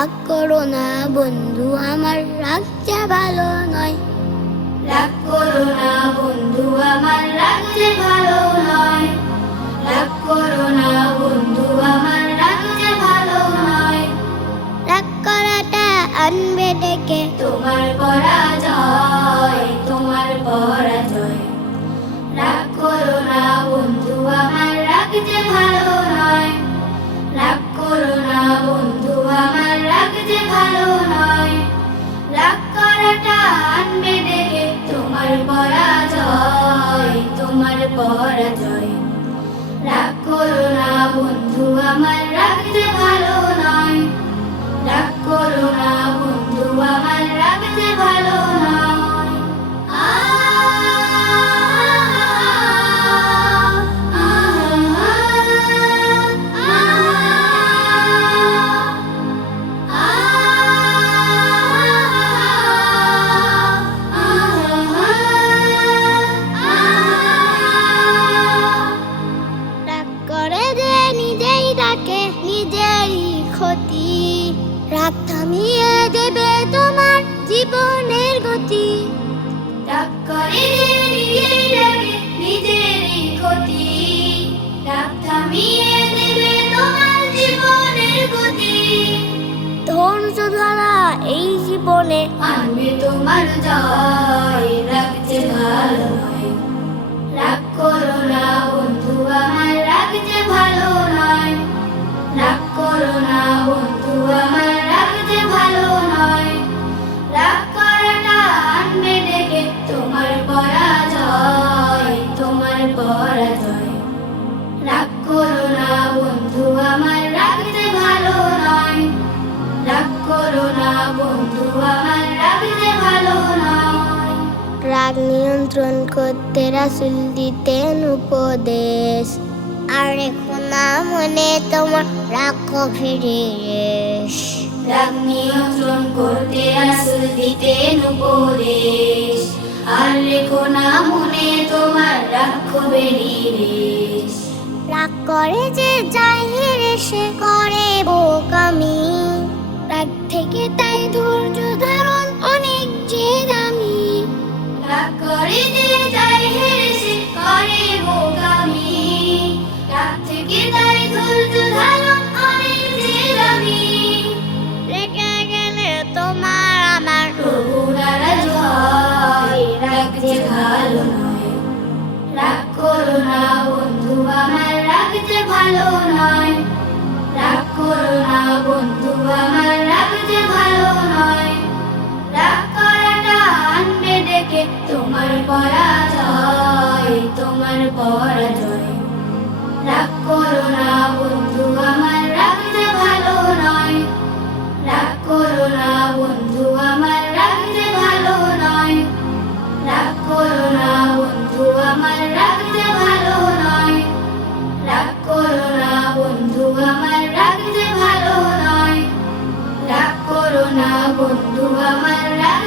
রাগ করো না বন্ধু আমার, রাগ যে ভালো নয়। রাগ করো না বন্ধু আমার, রাগ যে ভালো নয়। রাগ করো না বন্ধু আমার, রাগ যে ভালো নয়। রাগ করাটা আনবে ডেকে তোমার পরাজয়, তোমার পরাজয়। রাগ করো না বন্ধু আমার, রাগ যে ভালো নয়। রাগ করো না বন্ধু আমার, রাগ যে ভালো নয়। রাগ করাটা আনবে ডেকে তোমার পরাজয়, তোমার পরাজয়। রাগ করো না বন্ধু আমার, রাগ যে ভালো নয়। রাগ করো না বন্ধু আমার, রাগ যে ভালো নয়। রাগ করে যে নিজেই ডাকে নিজেরই ক্ষতি, রাগ থামিয়ে দেবে তোমার জীবনের গতি। রাগ করে যে নিজেই ডাকে নিজেরই ক্ষতি, রাগ থামিয়ে দেবে তোমার জীবনের গতি। ধৈর্য ধরা এই জীবনে আনবে তোমার জয়, রাগ যে ভালো নয়। রাগ করো না বন্ধু আমার, রাগ যে ভালো নয়। রাগ করো না বন্ধু আমার, রাগ যে ভালো নয়। রাগ করাটা আনবে ডেকে তোমার পরাজয়, তোমার পরাজয়। রাগ করো না বন্ধু আমার, রাগ যে ভালো নয়। রাগ করো না বন্ধু আমার, রাগ যে ভালো নয়। রাগ নিয়ন্ত্রণ করতে রাসূল দিতেন উপদেশ, আর রেখো না মনে তোমার রাখো ফিরে রেশ। রাগ নিয়ন্ত্রণ করতে রাসূল দিতেন উপদেশ, আর রেখো না মনে তোমার রাখো বেরিয়ে রেশ। রাগ করে যে যায় হেরে সে করে বোকামি, রাগ থেকে তাই ধৈর্য ধারণ অনেক যে দামি। রাগ করে যে যায় হেরে সে করে বোকামি, রাগ থেকে তাই ধৈর্য ধারণ অনেক যে দামি। রেখে গেলে তোমার আমার প্রভু নারাজ হয়, রাগ যে ভালো নয়। রাগ করো না বন্ধু আমার, রাগ যে ভালো নয়। রাগ করো না বন্ধু আমার, রাগ যে ভালো নয়। রাগ করাটা আনবে ডেকে তোমার পরাজয়, তোমার পরাজয়। রাগ করো না বন্ধু আমার, রাগ যে ভালো নয়। রাগ করো না বন্ধু আমার, রাগ যে ভালো নয়। রাগ করো না বন্ধু আমার, রাগ যে ভালো নয়। রাগ করো না বন্ধু আমার, রাগ যে ভালো নয়। রাগ করো না বন্ধু আমার, রাগ